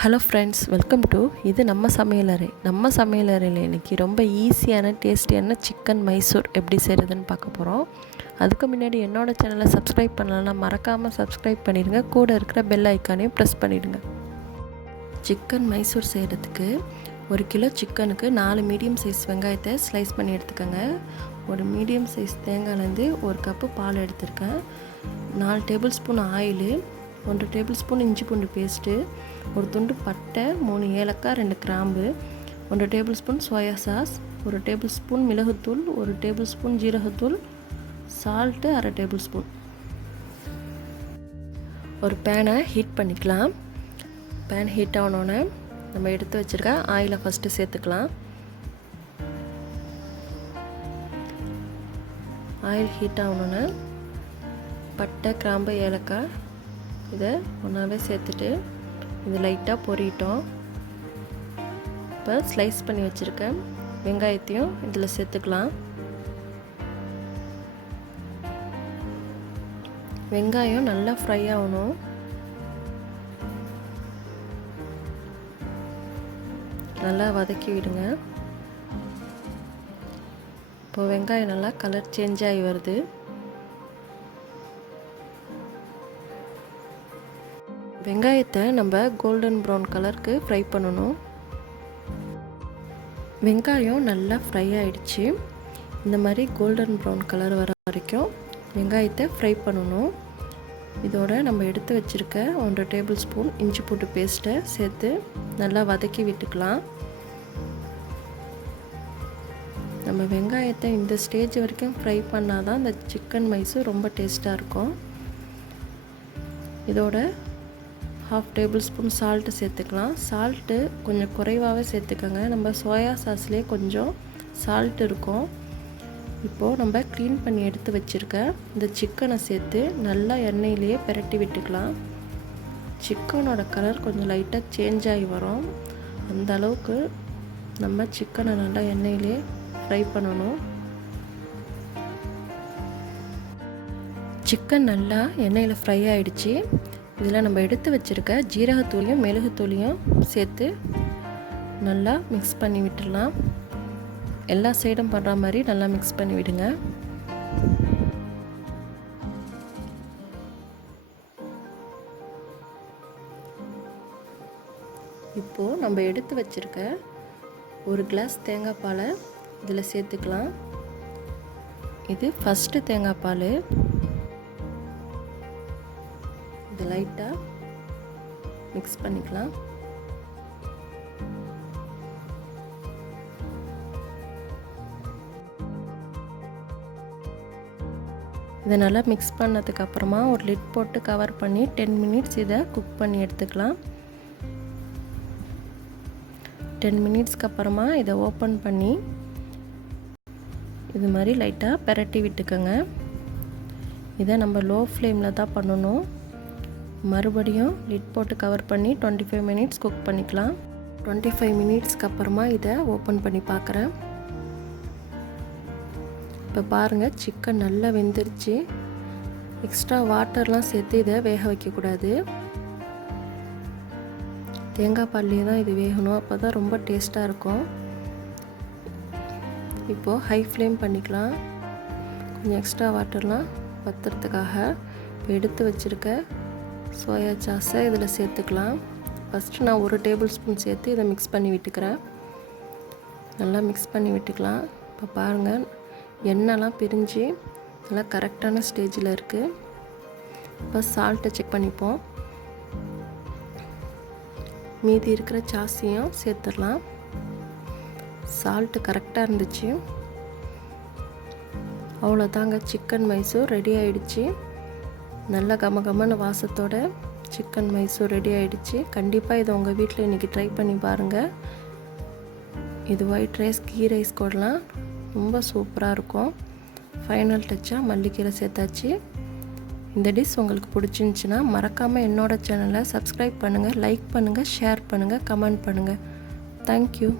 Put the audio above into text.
Hello friends, welcome to இது நம்ம சமையலறையில் இன்றைக்கி ரொம்ப ஈஸியான டேஸ்டியான சிக்கன் மைசூர் எப்படி செய்கிறதுன்னு பார்க்க போகிறோம். அதுக்கு முன்னாடி என்னோடய சேனலை சப்ஸ்கிரைப் பண்ணலன்னா மறக்காமல் சப்ஸ்கிரைப் பண்ணிடுங்க. கூட இருக்கிற பெல் ஐக்கானையும் ப்ரெஸ் பண்ணிவிடுங்க. சிக்கன் மைசூர் செய்கிறதுக்கு 1 கிலோ சிக்கனுக்கு 4 மீடியம் சைஸ் வெங்காயத்தை ஸ்லைஸ் பண்ணி எடுத்துக்கோங்க. ஒரு மீடியம் சைஸ் தேங்காய்லேருந்து 1 கப்பு பால் எடுத்துருக்கேன். 4 table spoon oil, 1 table spoon இஞ்சி பூண்டு பேஸ்ட்டு, ஒரு துண்டு பட்டை, 3 ஏலக்காய், 2 கிராம்பு, 1 table spoon soya sauce, 1 table spoon மிளகுத்தூள், 1 டேபிள் ஸ்பூன் ஜீரகத்தூள், சால்ட்டு 1/2 டேபிள் ஸ்பூன். ஒரு பேனை ஹீட் பண்ணிக்கலாம். பேன் ஹீட் ஆனோடனே நம்ம எடுத்து வச்சுருக்க ஆயிலை ஃபஸ்ட்டு சேர்த்துக்கலாம். ஆயில் ஹீட் ஆகணுன்னு பட்டை, கிராம்பு, ஏலக்காய் இதை ஒன்றாவே சேர்த்துட்டு இது லைட்டாக பொரிட்டோம். இப்போ ஸ்லைஸ் பண்ணி வச்சுருக்கேன் வெங்காயத்தையும் இதில் சேர்த்துக்கலாம். வெங்காயம் நல்லா ஃப்ரை ஆகணும். நல்லா வதக்கி விடுங்க. இப்போ வெங்காயம் நல்லா கலர் சேஞ்ச் ஆகி வருது. வெங்காயத்தை நம்ம கோல்டன் ப்ரௌன் கலருக்கு ஃப்ரை பண்ணணும். வெங்காயம் நல்லா ஃப்ரை ஆகிடுச்சு. இந்த மாதிரி கோல்டன் ப்ரௌன் கலர் வர வரைக்கும் வெங்காயத்தை ஃப்ரை பண்ணணும். இதோட நம்ம எடுத்து வச்சுருக்க 1 டேபிள் ஸ்பூன் இஞ்சி பூண்டு பேஸ்ட்டை சேர்த்து நல்லா வதக்கி விட்டுக்கலாம். நம்ம வெங்காயத்தை இந்த ஸ்டேஜ் வரைக்கும் ஃப்ரை பண்ணால் தான் இந்த சிக்கன் மைசூர் ரொம்ப டேஸ்ட்டாக இருக்கும். இதோட 1/2 டேபிள் ஸ்பூன் சால்ட்டு சேர்த்துக்கலாம். சால்ட்டு கொஞ்சம் குறைவாகவே சேர்த்துக்கோங்க. நம்ம சோயா சாஸ்லேயே கொஞ்சம் சால்ட் இருக்கும். இப்போது நம்ம க்ளீன் பண்ணி எடுத்து வச்சுருக்க இந்த சிக்கனை சேர்த்து நல்லா எண்ணெயிலேயே பிரட்டி விட்டுக்கலாம். சிக்கனோட கலர் கொஞ்சம் லைட்டாக சேஞ்ச் ஆகி வரும். அந்த அளவுக்கு நம்ம சிக்கனை நல்லா எண்ணெயிலே ஃப்ரை பண்ணணும். சிக்கன் நல்லா எண்ணெயில் ஃப்ரை ஆகிடுச்சு. இதில் நம்ம எடுத்து வச்சுருக்க ஜீரகத்தூளியும் மிளகுத்தூளியும் சேர்த்து நல்லா மிக்ஸ் பண்ணி விட்டுடலாம். எல்லா சைடும் பண்ணுற மாதிரி நல்லா மிக்ஸ் பண்ணி விடுங்க. இப்போது நம்ம எடுத்து வச்சுருக்க 1 கிளாஸ் தேங்காய் பாலை இதில் சேர்த்துக்கலாம். இது ஃபஸ்ட்டு தேங்காய் பால். இது லைட்டாக மிக்ஸ் பண்ணிக்கலாம். இதை நல்லா மிக்ஸ் பண்ணதுக்கு அப்புறமா ஒரு லிட் போட்டு கவர் பண்ணி 10 மினிட்ஸ் இதை குக் பண்ணி எடுத்துக்கலாம். 10 மினிட்ஸ்க்கு அப்புறமா இதை ஓப்பன் பண்ணி இது மாதிரி லைட்டாக பிரட்டி விட்டுக்கோங்க. இதை நம்ம லோ ஃப்ளேமில் தான் பண்ணணும். மறுபடியும் லிட் போட்டு கவர் பண்ணி 25 மினிட்ஸ் குக் பண்ணிக்கலாம். 25 மினிட்ஸ்க்கு அப்புறமா இதை ஓப்பன் பண்ணி பார்க்குறேன். இப்போ பாருங்கள், சிக்கன் நல்லா வெந்துருச்சு. எக்ஸ்ட்ரா வாட்டர்லாம் சேர்த்து இதை வேக வைக்கக்கூடாது. தேங்காய் பால்லே தான் இது வேகணும். அப்போ தான் ரொம்ப டேஸ்ட்டாக இருக்கும். இப்போது ஹை ஃப்ளேம் பண்ணிக்கலாம். கொஞ்சம் எக்ஸ்ட்ரா வாட்டர்லாம் வற்றுறதுக்காக இப்போ எடுத்து வச்சுருக்க சோயா சாஸை இதில் சேர்த்துக்கலாம். ஃபஸ்ட்டு நான் 1 டேபிள் ஸ்பூன் சேர்த்து இதை மிக்ஸ் பண்ணி விட்டுக்கிறேன். நல்லா மிக்ஸ் பண்ணி விட்டுக்கலாம். இப்போ பாருங்கள், எண்ணெய்லாம் பிரிஞ்சு நல்லா கரெக்டான ஸ்டேஜில் இருக்குது. இப்போ சால்ட்டை செக் பண்ணிப்போம். மீதி இருக்கிற சாஸையும் சேர்த்துடலாம். சால்ட்டு கரெக்டாக இருந்துச்சு. அவ்வளோதாங்க, சிக்கன் மைசூர் ரெடி ஆகிடுச்சு. நல்ல கமகமான வாசத்தோட சிக்கன் மைசூர் ரெடி ஆகிடுச்சு. கண்டிப்பாக இதை உங்கள் வீட்டில் இன்றைக்கி ட்ரை பண்ணி பாருங்கள். இது ஒயிட் ரைஸ், கீ ரைஸ் கூடலாம் ரொம்ப சூப்பராக இருக்கும். ஃபைனல் டச்சாக மல்லிக்கீரை சேர்த்தாச்சு. இந்த டிஷ் உங்களுக்கு பிடிச்சிருந்துச்சின்னா மறக்காமல் என்னோடய சேனலை சப்ஸ்கிரைப் பண்ணுங்கள், லைக் பண்ணுங்கள், ஷேர் பண்ணுங்கள், கமெண்ட் பண்ணுங்கள். தேங்க்யூ.